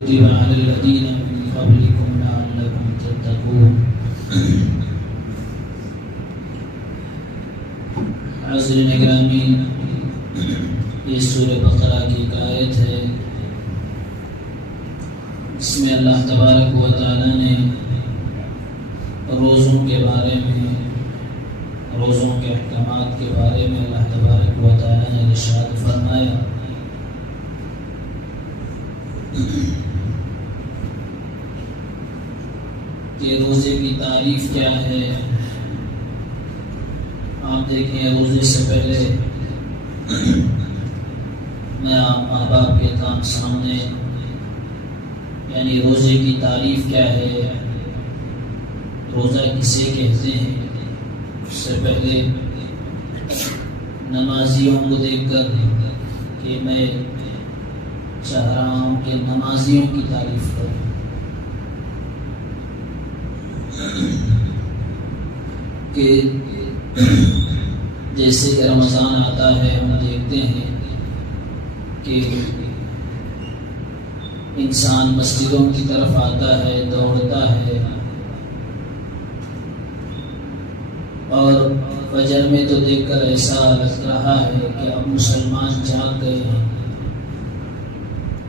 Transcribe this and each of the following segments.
كتب على الذين من قبلكم لعلكم تتقون. حاضرین گرامی، یہ سورہ بقرہ کی ایک آیت ہے جس میں اللہ تبارک و تعالی نے روزوں کے بارے میں، روزوں کے احکامات کے بارے میں اللہ تبارک و تعالی نے ارشاد فرمایا کہ روزے کی تعریف کیا ہے۔ آپ دیکھیں، روزے سے پہلے میں آپ ماں باپ کے سامنے یعنی روزے کی تعریف کیا ہے، روزہ کسے کہتے ہیں، اس سے پہلے نمازیوں کو دیکھ کر کہ میں چاہ رہا ہوں کہ نمازیوں کی تعریف کروں۔ کہ جیسے کہ رمضان آتا ہے، ہم دیکھتے ہیں کہ انسان مسجدوں کی طرف آتا ہے، دوڑتا ہے، اور فجر میں تو دیکھ کر ایسا لگ رہا ہے کہ اب مسلمان جاگ گئے ہیں،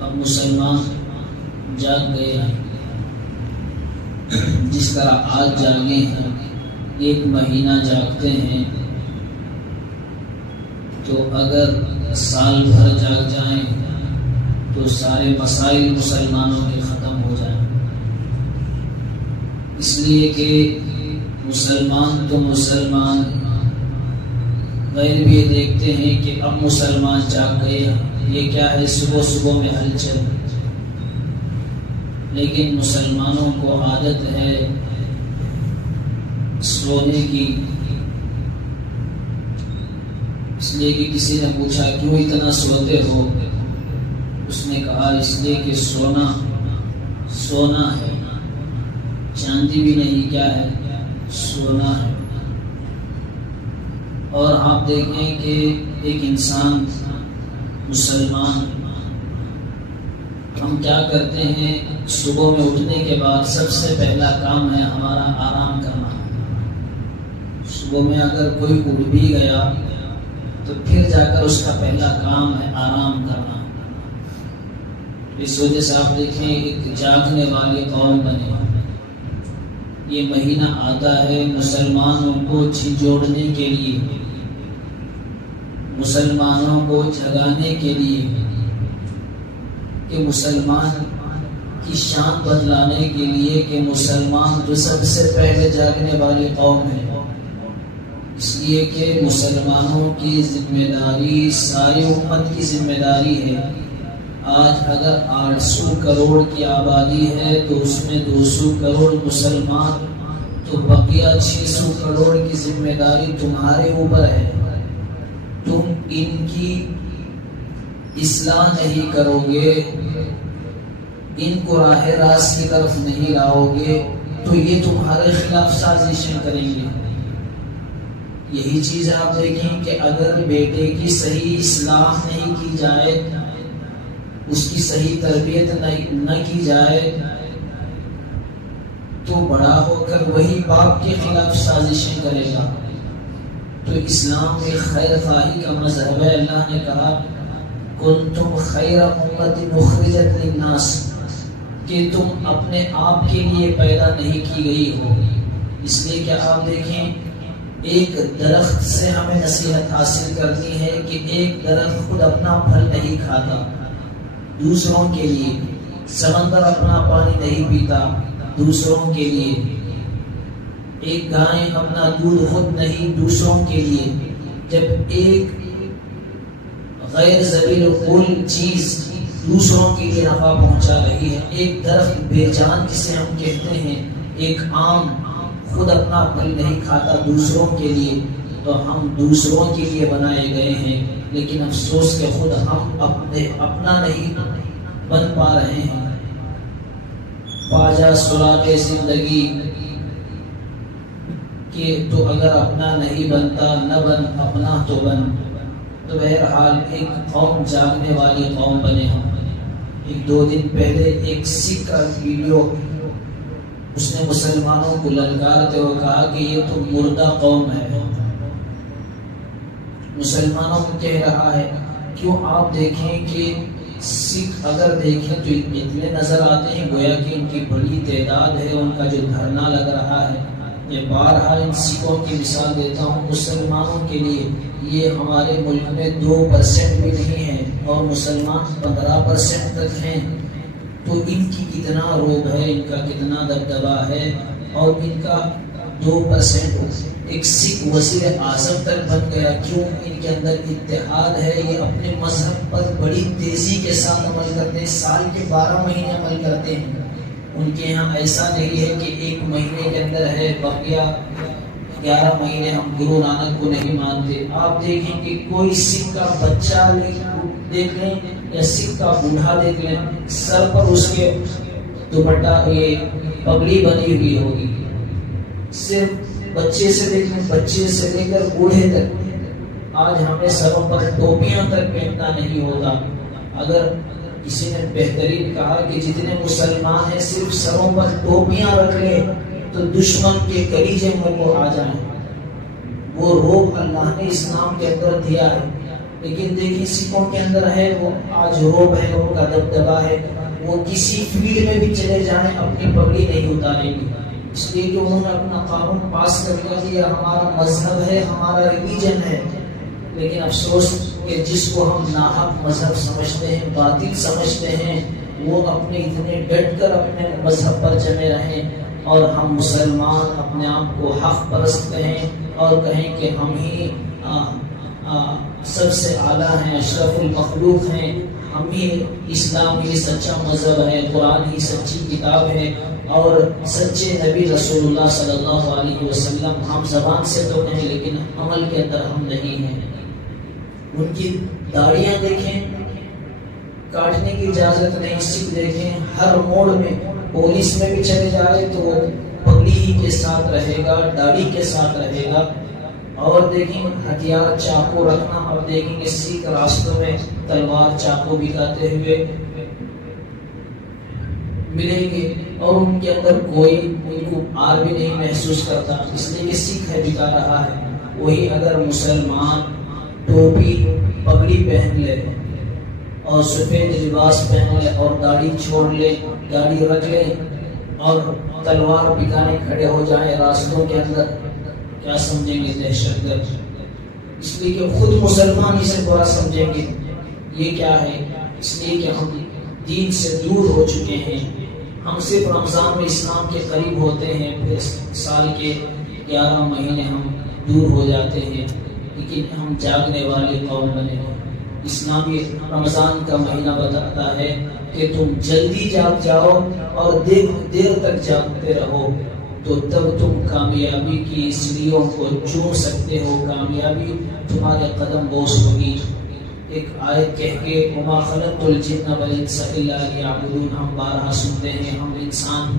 اب مسلمان جاگ گئے ہیں۔ جس طرح آج جاگے ہیں، ایک مہینہ جاگتے ہیں، تو اگر سال بھر جاگ جائیں تو سارے مسائل مسلمانوں کے ختم ہو جائیں۔ اس لیے کہ مسلمان تو مسلمان، غیر بھی دیکھتے ہیں کہ اب مسلمان جاگ گئے ہیں، یہ کیا ہے، صبح صبح میں ہلچل۔ لیکن مسلمانوں کو عادت ہے سونے کی، اس لیے کہ کسی نے پوچھا کیوں اتنا سوتے ہو، اس نے کہا اس لیے کہ سونا سونا ہے، چاندی بھی نہیں، کیا ہے، سونا ہے۔ اور آپ دیکھیں کہ ایک انسان مسلمان، ہم کیا کرتے ہیں، صبح میں اٹھنے کے بعد سب سے پہلا کام ہے ہمارا آرام کرنا۔ صبح میں اگر کوئی اٹھ بھی گیا تو پھر جا کر اس کا پہلا کام ہے آرام کرنا۔ اس وجہ سے آپ دیکھیں ایک جاگنے والی قوم بنے۔ یہ مہینہ آتا ہے مسلمانوں کو جھنجھوڑنے کے لیے، مسلمانوں کو جگانے کے لیے، کہ مسلمان کی شان بدلانے کے لیے، کہ مسلمان جو سب سے پہلے جاگنے والی قوم ہے۔ اس لیے کہ مسلمانوں کی ذمہ داری ساری امت کی ذمہ داری ہے۔ آج اگر 800 کروڑ کی آبادی ہے تو اس میں 200 کروڑ مسلمان، تو بقیہ 600 کروڑ کی ذمہ داری تمہارے اوپر ہے۔ تم ان کی اصلاح نہیں کرو گے، ان کو راہ راست کی طرف نہیں لاؤ گے، تو یہ تمہارے خلاف سازشیں کریں گے۔ یہی چیز آپ دیکھیں کہ اگر بیٹے کی صحیح اصلاح نہیں کی جائے، اس کی صحیح تربیت نہ کی جائے، تو بڑا ہو کر وہی باپ کے خلاف سازشیں کرے گا۔ تو اسلام ایک خیر خواہی کا مذہب ہے۔ اللہ نے کہا کنتم خیر امت اخرجت للناس، کہ تم اپنے آپ کے لیے پیدا نہیں کی گئی ہو۔ اس لیے کہ آپ دیکھیں ایک درخت سے ہمیں نصیحت حاصل کرنی ہے کہ ایک درخت خود اپنا پھل نہیں کھاتا، دوسروں کے لیے۔ سمندر اپنا پانی نہیں پیتا، دوسروں کے لیے۔ ایک گائے اپنا دودھ خود نہیں، دوسروں کے لیے۔ جب ایک غیر ذلیل القول چیز دوسروں کے لیے نفع پہنچا رہی ہے، ایک درخت بے جان جسے ہم کہتے ہیں، ایک آم خود اپنا پھل نہیں کھاتا دوسروں کے لیے، تو ہم دوسروں کے لیے بنائے گئے ہیں، لیکن افسوس کہ خود ہم اپنا نہیں بن پا رہے ہیں۔ پاجا سراغ زندگی، کہ تو اگر اپنا نہیں بنتا نہ بن، اپنا تو بن۔ تو بہرحال ایک قوم جاگنے والی قوم بنے ہم۔ ایک دو دن پہلے ایک سکھ کا ویڈیو اس نے مسلمانوں کو للکارتے ہوئے کہا کہ یہ تو مردہ قوم ہے، مسلمانوں کو کہہ رہا ہے۔ کیوں؟ آپ دیکھیں کہ سکھ اگر دیکھیں تو اتنے نظر آتے ہیں گویا کہ ان کی بڑی تعداد ہے، ان کا جو دھرنا لگ رہا ہے۔ میں بارہا ان سکھوں کی مثال دیتا ہوں، مسلمانوں کے لیے یہ ہمارے ملک میں 2% بھی نہیں ہے اور مسلمان 15% تک ہیں، تو ان کی کتنا روب ہے، ان کا کتنا دبدبا ہے، اور ان کا 2% ایک سکھ وزیر اعظم تک بن گیا۔ کیوں؟ ان کے اندر اتحاد ہے، یہ اپنے مذہب پر بڑی تیزی کے ساتھ عمل کرتے ہیں، سال کے 12 مہینے عمل کرتے ہیں۔ ان کے یہاں ایسا نہیں ہے کہ ایک مہینے کے اندر ہے، بقیہ 11 مہینے ہم گرو نانک کو نہیں مانتے۔ آپ دیکھیں کہ کوئی سکھ کا بچہ دیکھ لیں یا سکھ کا بوڑھا دیکھ لیں، سر پر اس کے دوپٹہ یہ پگڑی بنی ہوئی ہوگی۔ صرف بچے سے دیکھ لیں، بچے سے لے کر بوڑھے تک، آج ہمیں سروں پر ٹوپیاں تک پہننا نہیں ہوتا۔ اگر کسی نے بہترین کہا کہ جتنے مسلمان ہیں صرف سروں پر ٹوپیاں رکھ لیں تو دشمن کے کلیجے منہ کو آ جائیں۔ وہ روب اللہ نے اسلام کے اندر دیا ہے، لیکن دیکھیں سکھوں کے اندر ہے وہ آج روب ہے، ان کا دبدبا ہے، وہ کسی فیلڈ میں بھی چلے جائیں اپنی پگڑی نہیں اتاریں گے، اس لیے کہ انہوں نے اپنا قانون پاس کر دیا کہ یہ ہمارا مذہب ہے، ہمارا ریلیجن ہے۔ لیکن افسوس کہ جس کو ہم ناحق مذہب سمجھتے ہیں، باطل سمجھتے ہیں، وہ اپنے اتنے ڈٹ کر اپنے مذہب پر جمے رہیں، اور ہم مسلمان اپنے آپ کو حق پرست ہیں اور کہیں کہ ہم ہی سب سے اعلیٰ ہیں، اشرف المخلوق ہیں، ہم ہی اسلام ہی سچا مذہب ہے، قرآن ہی سچی کتاب ہے، اور سچے نبی رسول اللہ صلی اللہ علیہ وسلم ہم زبان سے تو نہیں لیکن عمل کے اندر ہم نہیں ہیں۔ ان کی داڑیاں دیکھیں، کاٹنے کی اجازت نہیں۔ سکھ دیکھیں، ہر موڑ میں پولیس میں بھی چلے جائے تو وہ پگڑی ہی کے ساتھ رہے گا، داڑھی کے ساتھ رہے گا۔ اور دیکھیں ہتھیار چاقو رکھنا، اب دیکھیں کہ سکھ راستوں میں تلوار چاقو بکاتے ہوئے ملیں گے، اور ان کے اندر کوئی ان کو آر بھی نہیں محسوس کرتا، اس لیے کہ سکھ ہے بکا رہا ہے۔ وہی اگر مسلمان ٹوپی پگڑی پہن لے اور سفید لباس پہن لے اور داڑھی چھوڑ لے، داڑھی رکھ لے اور تلوار بکانے کھڑے ہو جائیں راستوں کے اندر، کیا سمجھیں گے؟ دہشت گرد۔ اس لیے کہ خود مسلمان اسے برا سمجھیں گے، یہ کیا ہے؟ اس لیے کہ ہم دین سے دور ہو چکے ہیں۔ ہم صرف رمضان میں اسلام کے قریب ہوتے ہیں، پھر سال کے 11 مہینے ہم دور ہو جاتے ہیں، لیکن ہم جاگنے والی قوم بنے ہیں۔ اسلام یہ رمضان کا مہینہ بتاتا ہے کہ تم جلدی جاگ جاؤ اور دیر تک جاگتے رہو، تو تب تم کامیابی کی سیڑھیوں کو چوم سکتے ہو، کامیابی تمہارے قدم بوس ہوگی۔ ایک آیت کہہ کے وما خلقت الجن والانس الا لیعبدون، ہم بارہا سنتے ہیں، ہم انسان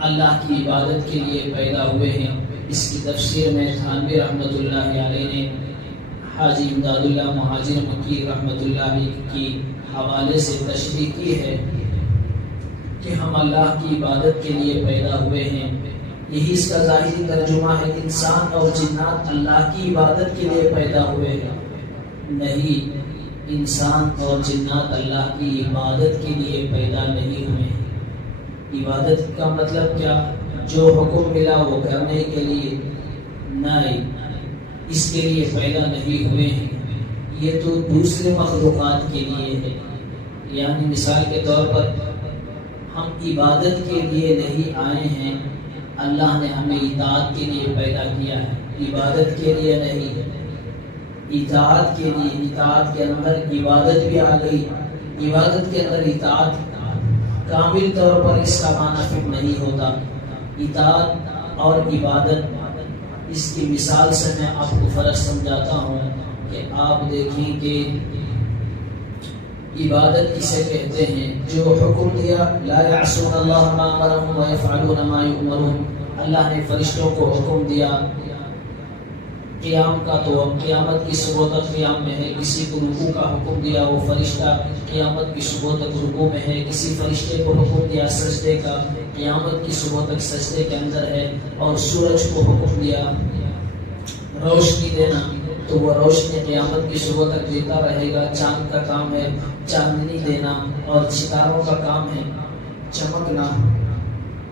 اللہ کی عبادت کے لیے پیدا ہوئے ہیں۔ اس کی تفسیر میں تھانوی رحمۃ اللہ علیہ نے حاجی امداد اللہ مہاجر مکی رحمۃ اللہ کی حوالے سے تشریح کی ہے کہ ہم اللہ کی عبادت کے لیے پیدا ہوئے ہیں۔ یہی اس کا ظاہری ترجمہ ہے، انسان اور جنات اللہ کی عبادت کے لیے پیدا ہوئے ہیں۔ نہیں، انسان اور جنات اللہ کی عبادت کے لیے پیدا نہیں ہوئے۔ عبادت کا مطلب کیا؟ جو حکم ملا وہ کرنے کے لیے، نہیں، اس کے لیے پیدا نہیں ہوئے ہیں۔ یہ تو دوسرے مخلوقات کے لیے ہے۔ یعنی مثال کے طور پر ہم عبادت کے لیے نہیں آئے ہیں، اللہ نے ہمیں اطاعت کے لیے پیدا کیا ہے، عبادت کے لیے نہیں، اطاعت کے لیے۔ اطاعت کے اندر عبادت بھی آ گئی، عبادت کے اندر اطاعت کامل طور پر اس کا معنی پھر نہیں ہوتا۔ اطاعت اور عبادت، اس کی مثال سے میں آپ کو فرق سمجھاتا ہوں کہ آپ دیکھیں کہ عبادت کسے کہتے ہیں؟ جو حکم دیا، لا یعصون اللہ ما امرهم ویفعلون ما یؤمرون، اللہ نے فرشتوں کو حکم دیا قیام کا تو قیامت کی صبح تک قیام میں ہے، کسی کو رکوع کا حکم دیا وہ فرشتہ قیامت کی صبح تک رکوع میں ہے، کسی فرشتے کو حکم دیا سجدے کا قیامت کی صبح تک سجدے کے اندر ہے، اور سورج کو حکم دیا روشنی دینا تو وہ روشنی قیامت کی صبح تک دیتا رہے گا۔ چاند کا کام ہے چاندنی دینا، اور ستاروں کا کام ہے چمکنا،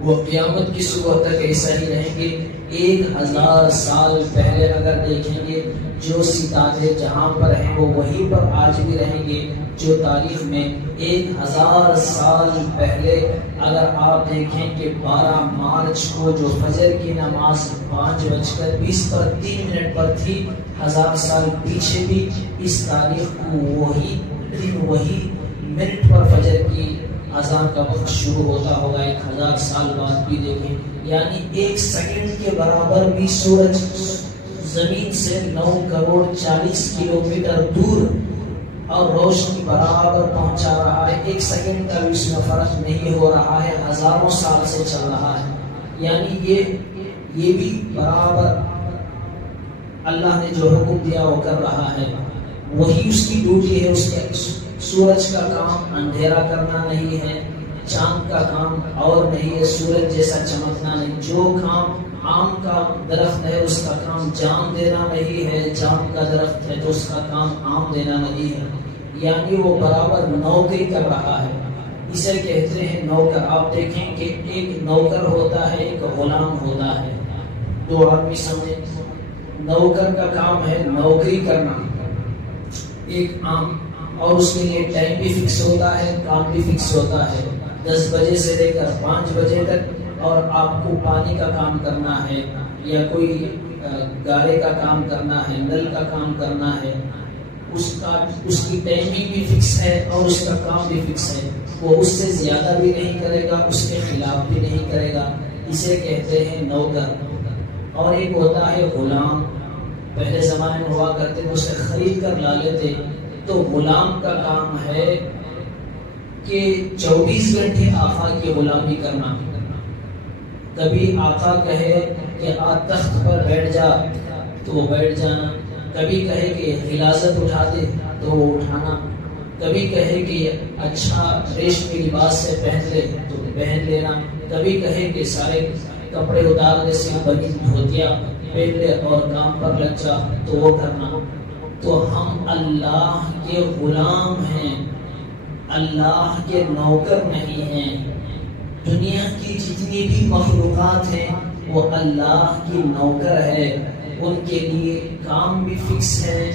وہ قیامت کی صبح تک ایسا ہی رہیں گے۔ 1000 سال پہلے اگر دیکھیں گے جو ستارے جہاں پر ہیں وہ وہیں پر آج بھی رہیں گے۔ جو تاریخ میں 1000 سال پہلے اگر آپ دیکھیں کہ 12 مارچ کو جو فجر کی نماز 5:20 پر تھی، 1000 سال پیچھے بھی اس تاریخ کو وہی دن وہی منٹ پر فجر کی اذان کا وقت شروع ہوتا ہوگا۔ 1000 سال بعد بھی دیکھیں، یعنی 1 سیکنڈ کے برابر بھی سورج زمین سے 9 کروڑ 40 کلومیٹر دور اور روشنی برابر پہنچا رہا ہے۔ 1 سیکنڈ کا بھی اس میں فرق نہیں ہو رہا ہے، ہزاروں سال سے چل رہا ہے۔ یعنی یہ بھی برابر اللہ نے جو حکم دیا وہ کر رہا ہے، وہی اس کی ڈیوٹی ہے۔ اس کے سورج کا کام اندھیرا کرنا نہیں ہے، چاند کا کام اور نہیں ہے سورج جیسا چمکنا نہیں۔ جو کام آم کا درخت ہے اس کا کام جام دینا نہیں ہے، جام کا درخت ہے تو اس کا کام آم دینا نہیں ہے۔ یعنی وہ برابر نوکری کر رہا ہے، اسے کہتے ہیں نوکر۔ آپ دیکھیں کہ ایک نوکر ہوتا ہے ایک غلام ہوتا ہے، دو آدمی سمجھے۔ نوکر کا کام ہے نوکری کرنا ایک عام، اور اس کے لیے ٹائم بھی فکس ہوتا ہے، کام بھی فکس ہوتا ہے، 10 بجے سے لے کر 5 بجے تک، اور آپ کو پانی کا کام کرنا ہے یا کوئی گارے کا کام کرنا ہے، نل کا کام کرنا ہے، اس کی ٹائمنگ بھی فکس ہے اور اس کا کام بھی فکس ہے۔ وہ اس سے زیادہ بھی نہیں کرے گا، اس کے خلاف بھی نہیں کرے گا، اسے کہتے ہیں نوکر۔ اور ایک ہوتا ہے غلام، پہلے زمانے میں ہوا کرتے تھے اسے خرید کر لا لیتے، تو غلام کا کام ہے کہ 24 گھنٹے آقا کی غلامی کرنا۔ کبھی آقا کہے کہ آج تخت پر بیٹھ جا تو وہ بیٹھ جانا، کبھی کہے کہ غلاظت اٹھا دے تو وہ اٹھانا، کبھی کہے کہ اچھا ریشمی لباس سے پہن لے تو پہن لینا، کبھی کہے کہ سارے کپڑے اتار دے، سے بنی دھوتیاں پہن لے اور کام پر لگ جا تو وہ کرنا۔ تو ہم اللہ کے غلام ہیں، اللہ کے نوکر نہیں ہیں۔ دنیا کی جتنی بھی مخلوقات ہیں وہ اللہ کی نوکر ہے، ان کے لیے کام بھی فکس ہے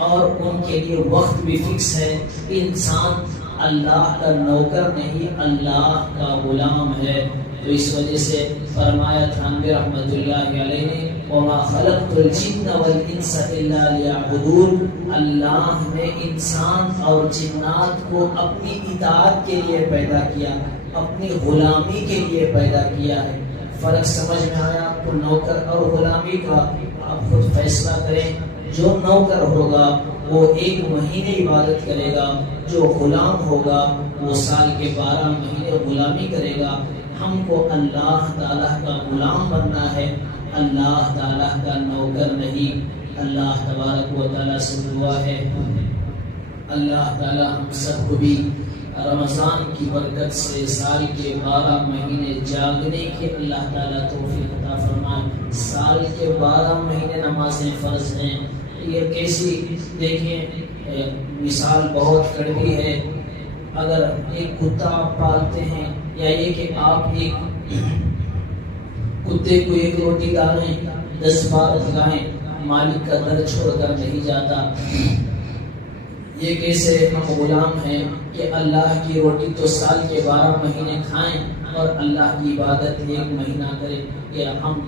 اور ان کے لیے وقت بھی فکس ہے۔ انسان اللہ کا نوکر نہیں، اللہ کا غلام ہے۔ تو اس وجہ سے فرمایا تھانوی رحمۃ اللہ علیہ نے وَمَا خَلَقْتُ الْجِنَّ وَالْإِنسَ إِلَّا لِيَعْبُدُونَ، اللہ نے انسان اور جنات کو اپنی اطاعت کے لیے پیدا کیا، اپنی غلامی کے لیے پیدا کیا ہے۔ فرق سمجھ میں آیا آپ کو نوکر اور غلامی کا؟ آپ خود فیصلہ کریں۔ جو نوکر ہوگا وہ 1 مہینے عبادت کرے گا، جو غلام ہوگا وہ سال کے 12 مہینے غلامی کرے گا۔ ہم کو اللہ تعالیٰ کا غلام بننا ہے، اللہ تعالیٰ کا نوکر نہیں۔ اللہ تبارک و تعالیٰ سے دعا ہے اللہ تعالیٰ ہم سب کو بھی رمضان کی برکت سے سال کے 12 مہینے جاگنے کی اللہ تعالیٰ توفیق عطا فرمائے۔ سال کے 12 مہینے نمازیں فرض ہیں۔ یہ کیسی دیکھیں مثال بہت کڑوی ہے۔ اگر ایک کتا آپ پالتے ہیں یا یہ کہ آپ ایک کتے کو 1 روٹی ڈالیں 10 بار کھلائیں، مالک کا در چھوڑ کر نہیں جاتا۔ یہ کیسے ہم غلام ہیں کہ اللہ کی روٹی تو سال کے 12 مہینے کھائیں اور اللہ کی عبادت 1 مہینہ کریں؟ کہ ہم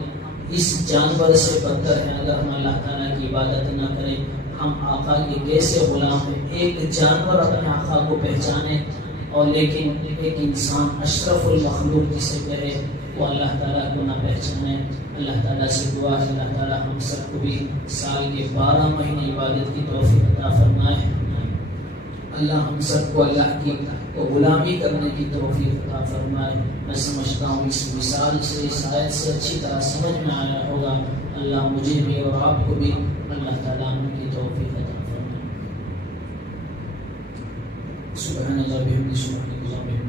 اس جانور سے بدتر ہیں اگر ہم اللہ تعالیٰ کی عبادت نہ کریں۔ ہم آقا کے کیسے غلام ہیں؟ ایک جانور اپنے آقا کو پہچانے اور لیکن ایک انسان اشرف المخلوق جسے کہے وہ اللہ تعالیٰ کو نہ پہچانے۔ اللہ تعالیٰ سے دعا ہے اللہ تعالیٰ ہم سب کو بھی سال کے 12 مہینے عبادت کی توفیق عطا فرمائے۔ اللہ ہم سب کو اللہ کی کو غلامی کرنے کی توفیق عطا فرمائے۔ میں سمجھتا ہوں اس مثال سے، اس آیت سے اچھی طرح سمجھ میں آیا ہوگا۔ اللہ مجھے بھی اور آپ کو بھی اللہ تعالیٰ کی توفیق عطا فرمائے۔ سبحان اللہ بحمدہ، سبحان اللہ۔